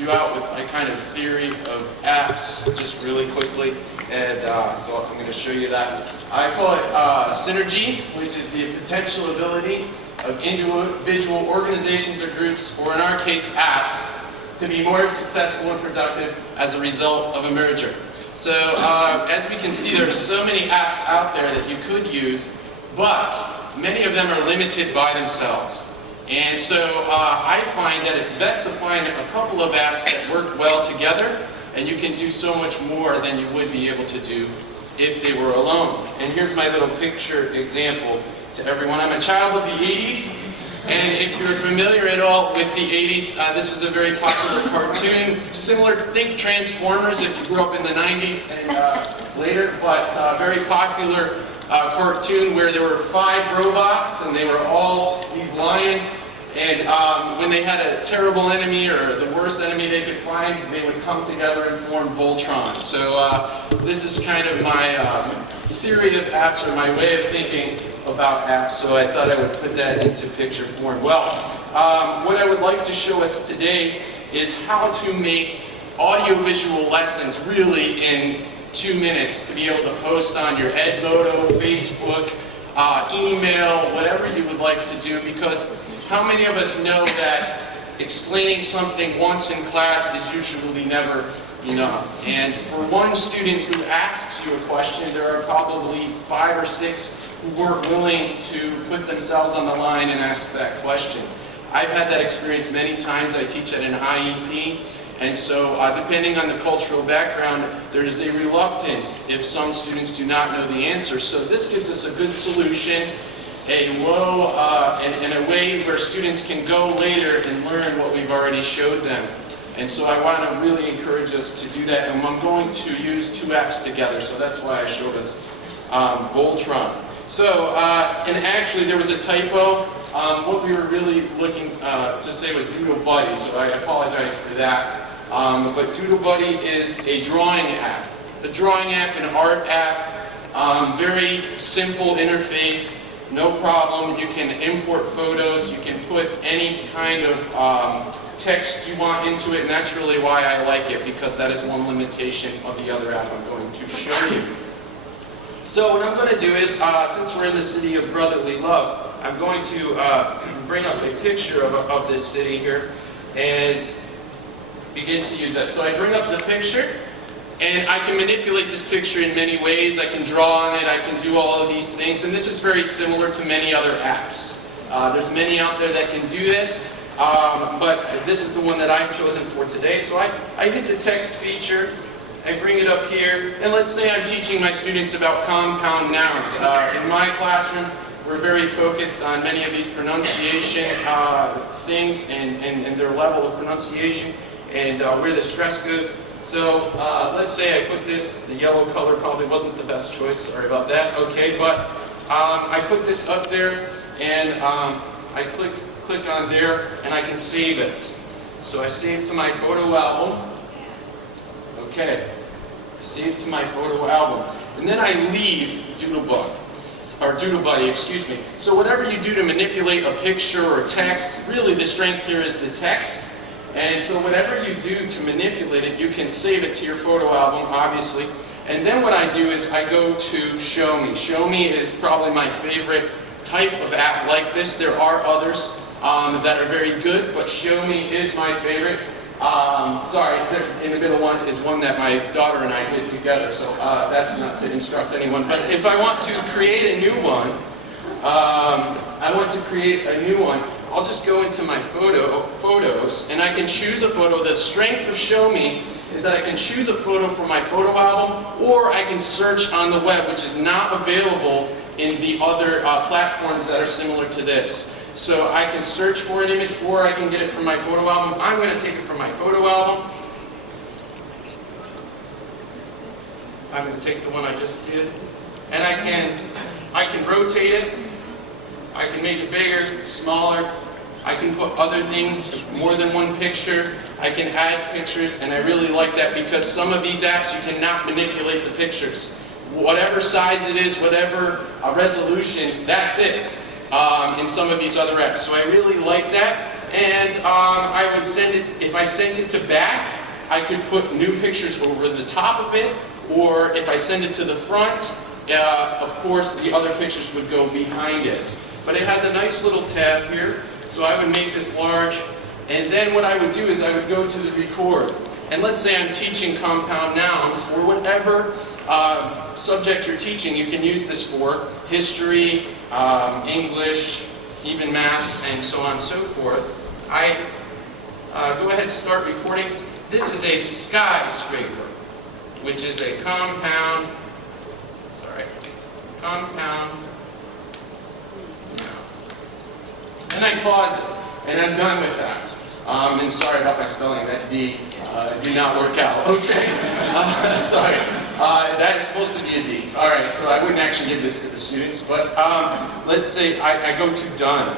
you out with my kind of theory of apps just really quickly. And so I'm going to show you that. I call it synergy, which is the potential ability of individual organizations or groups, or in our case apps, to be more successful and productive as a result of a merger. So as we can see, there are so many apps out there that you could use, but many of them are limited by themselves. And so I find that it's best to find a couple of apps that work well together, and you can do so much more than you would be able to do if they were alone. And here's my little picture example to everyone. I'm a child of the 80s, and if you're familiar at all with the 80s, this was a very popular cartoon. Similar, think Transformers if you grew up in the 90s and later, but very popular cartoon where there were 5 robots, and they were all these lions. And when they had a terrible enemy or the worst enemy they could find, they would come together and form Voltron. So this is kind of my theory of apps, or my way of thinking about apps. So I thought I would put that into picture form. Well, what I would like to show us today is how to make audiovisual lessons really in 2 minutes to be able to post on your Edmodo, Facebook, email, whatever you would like to do, because how many of us know that explaining something once in class is usually never enough? And for one student who asks you a question, there are probably 5 or 6 who weren't willing to put themselves on the line and ask that question. I've had that experience many times. I teach at an IEP, and so depending on the cultural background, there is a reluctance if some students do not know the answer. So this gives us a good solution, a low, and a way where students can go later and learn what we've already showed them. And so I want to really encourage us to do that, and I'm going to use 2 apps together, so that's why I showed us Voltron. So, and actually there was a typo. What we were really looking to say was Doodlebug, so I apologize for that. But Doodlebug is a drawing app. A drawing app, an art app, very simple interface. No problem. You can import photos. You can put any kind of text you want into it, and that's really why I like it, because that is one limitation of the other app I'm going to show you. So what I'm going to do is, since we're in the city of brotherly love, I'm going to bring up a picture of this city here and begin to use that. So I bring up the picture, and I can manipulate this picture in many ways. I can draw on it, I can do all of these things, and this is very similar to many other apps. There's many out there that can do this, but this is the one that I've chosen for today. So I hit the text feature, I bring it up here, and let's say I'm teaching my students about compound nouns. In my classroom, we're very focused on many of these pronunciation things and their level of pronunciation and where the stress goes. So let's say I put this, the yellow color probably wasn't the best choice, sorry about that, okay, but I put this up there, and I click on there, and I can save it. So I save to my photo album, okay, save to my photo album, and then I leave Doodlebug, or Doodlebug, excuse me. So whatever you do to manipulate a picture or text, really the strength here is the text. And so whatever you do to manipulate it, you can save it to your photo album, obviously. And then what I do is I go to ShowMe. ShowMe is probably my favorite type of app like this. There are others that are very good, but ShowMe is my favorite. Sorry, in the middle one is one that my daughter and I did together, so that's not to instruct anyone. But if I want to create a new one, I'll just go into my photos, and I can choose a photo. The strength of ShowMe is that I can choose a photo for my photo album, or I can search on the web, which is not available in the other platforms that are similar to this. So I can search for an image, or I can get it from my photo album. I'm going to take it from my photo album. I'm going to take the one I just did, and I can rotate it. I can make it bigger, smaller. I can put other things, more than one picture. I can add pictures, and I really like that because some of these apps you cannot manipulate the pictures. Whatever size it is, whatever resolution, that's it in some of these other apps. So I really like that. And I would send it, if I sent it to back, I could put new pictures over the top of it, or if I send it to the front, of course the other pictures would go behind it. But it has a nice little tab here, so I would make this large, and then what I would do is I would go to the record. And let's say I'm teaching compound nouns, or whatever subject you're teaching, you can use this for. History, English, even math, and so on and so forth. I go ahead and start recording. This is a skyscraper, which is a compound noun. And I pause it, and I'm done with that. And sorry about my spelling, that D did not work out. Okay, sorry. That is supposed to be a D. All right, so I wouldn't actually give this to the students, but let's say I go to done.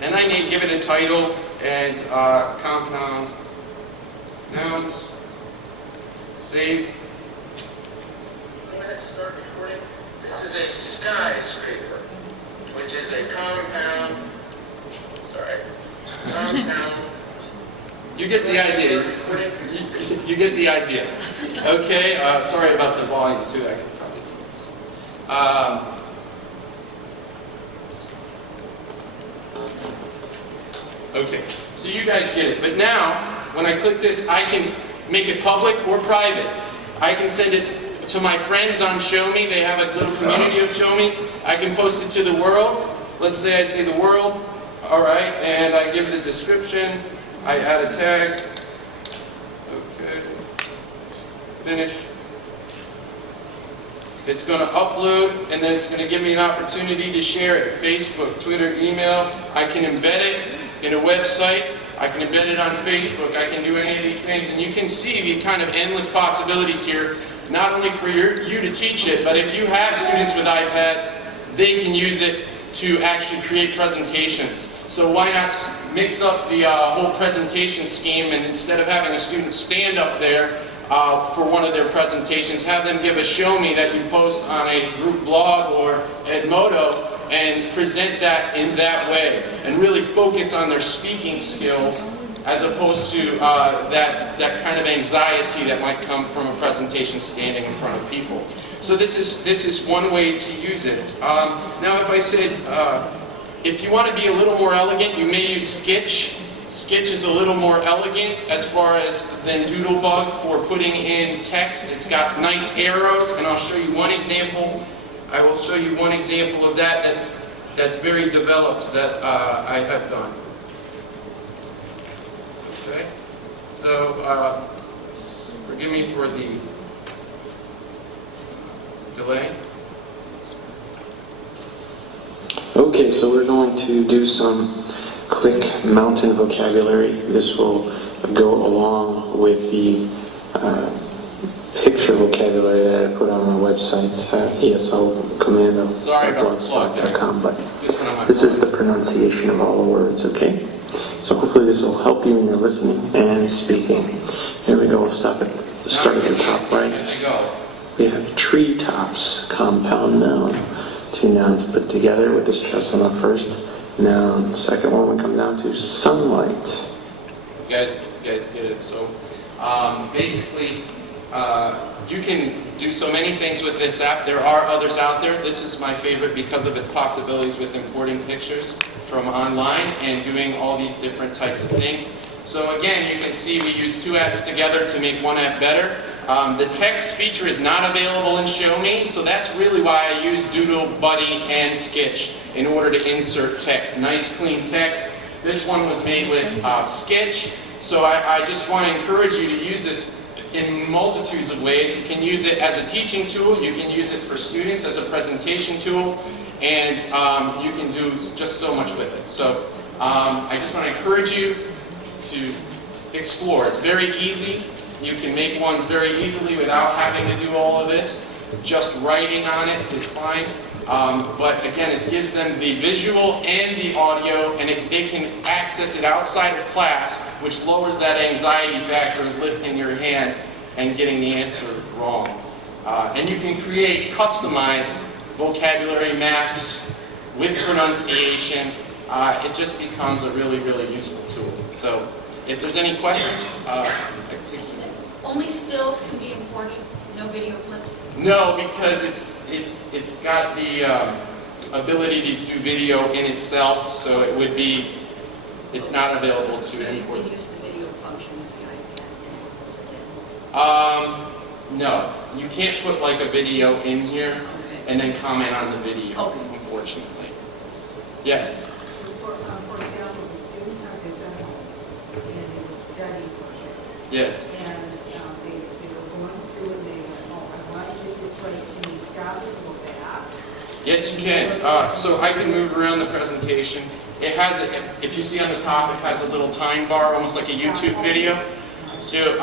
And I need to give it a title, and compound nouns, save. Go ahead and start recording. This is a skyscraper, which is a compound, you get the idea. You get the idea. Okay, sorry about the volume too. I could probably okay, so you guys get it. But now, when I click this, I can make it public or private. I can send it to my friends on ShowMe. They have a little community of ShowMes. I can post it to the world. Let's say I say the world. All right, and I give the description. I add a tag. Okay. Finish. It's going to upload, and then it's going to give me an opportunity to share it. Facebook, Twitter, email. I can embed it in a website. I can embed it on Facebook. I can do any of these things. And you can see the kind of endless possibilities here, not only for you to teach it, but if you have students with iPads, they can use it to actually create presentations. So why not mix up the whole presentation scheme, and instead of having a student stand up there for one of their presentations, have them give a show me that you post on a group blog or Edmodo and present that in that way and really focus on their speaking skills as opposed to that kind of anxiety that might come from a presentation standing in front of people. So this is one way to use it. Now if I said, if you want to be a little more elegant, you may use Sketch. Sketch is a little more elegant as far as than Doodlebug for putting in text. It's got nice arrows, and I'll show you one example. I will show you one example of that that's very developed that I have done. Okay, so forgive me for the delay. Okay, so we're going to do some quick mountain vocabulary. This will go along with the picture vocabulary that I put on my website, esolcommando.blogspot.com. But this is the pronunciation of all the words, okay? So hopefully this will help you in your listening and speaking. Here we go, we'll start at the top right. We have treetops, compound noun. Two nouns put together with the stress on the first noun. The second one we come down to sunlight. You guys get it. So basically, you can do so many things with this app. There are others out there. This is my favorite because of its possibilities with importing pictures from online and doing all these different types of things. So again, you can see we use two apps together to make one app better. The text feature is not available in ShowMe, so that's really why I use Doodle, Buddy, and Sketch in order to insert text. Nice, clean text. This one was made with Sketch, so I just want to encourage you to use this in multitudes of ways. You can use it as a teaching tool, you can use it for students as a presentation tool, and you can do just so much with it. So I just want to encourage you to explore. It's very easy. You can make ones very easily without having to do all of this. Just writing on it is fine. But again, it gives them the visual and the audio, and they can access it outside of class, which lowers that anxiety factor of lifting your hand and getting the answer wrong. And you can create customized vocabulary maps with pronunciation it just becomes a really, really useful tool. So if there's any questions, I can take some. Only stills can be imported, no video clips? No, because it's got the ability to do video in itself, so it would be, it's not available to import. So you can use the video function with the iPad and No, you can't put like a video in here and then comment on the video, unfortunately. Yes? For example, the students have this at home, and they were studying for it. Yes. And they were going through and they went, oh, I want to get this right, can you stop it and go back? Yes, you can. So I can move around the presentation. It has, if you see on the top, it has a little time bar, almost like a YouTube video. So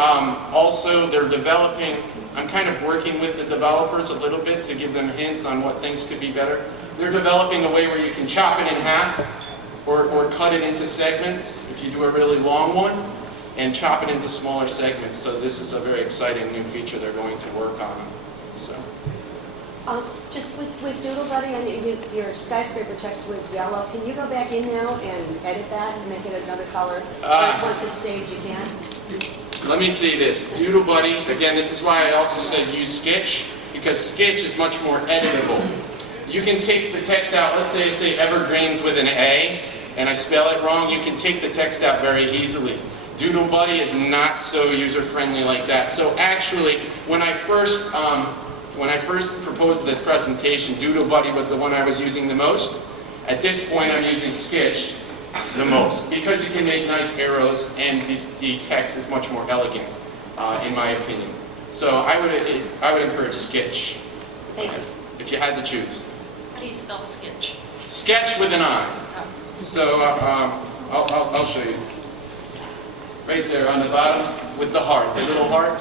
also they're developing, I'm kind of working with the developers a little bit to give them hints on what things could be better. They're developing a way where you can chop it in half or cut it into segments if you do a really long one and chop it into smaller segments. So this is a very exciting new feature they're going to work on. So. Just with Doodlebug and your skyscraper text was yellow, can you go back in now and edit that and make it another color? Once it's saved, you can? Let me see this. Doodlebug, again, this is why I also said use Sketch, because Sketch is much more editable. You can take the text out, let's say I say evergreens with an A, and I spell it wrong, you can take the text out very easily. Doodlebug is not so user-friendly like that. So actually, when I first proposed this presentation, Doodlebug was the one I was using the most. At this point, I'm using Sketch the most, because you can make nice arrows and the text is much more elegant, in my opinion. So I would encourage Sketch, if you had to choose. How do you spell sketch? Sketch with an I. So I'll show you. Right there on the bottom with the heart, the little heart.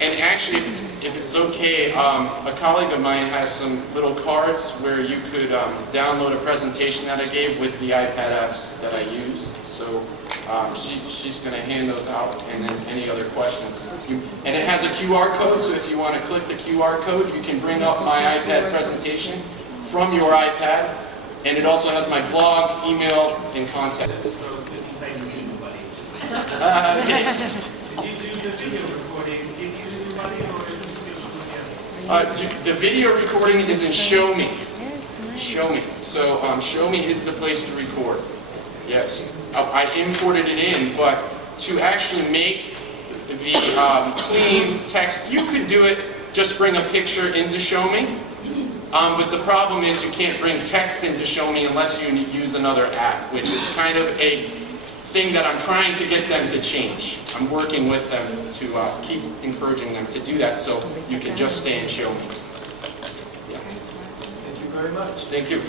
And actually, if it's okay, a colleague of mine has some little cards where you could download a presentation that I gave with the iPad apps that I used. So she's going to hand those out, and then any other questions. And it has a QR code, so if you want to click the QR code, you can bring up my iPad presentation from your iPad. And it also has my blog, email, and contact. Did you do the video recording? Did you do the video recording is in ShowMe. ShowMe. So ShowMe is the place to record. Yes. I imported it in, but to actually make the clean text, you could do it, just bring a picture into ShowMe. But the problem is you can't bring text into ShowMe unless you use another app, which is kind of a thing that I'm trying to get them to change. I'm working with them to keep encouraging them to do that so you can just stay in ShowMe. Yeah. Thank you very much. Thank you.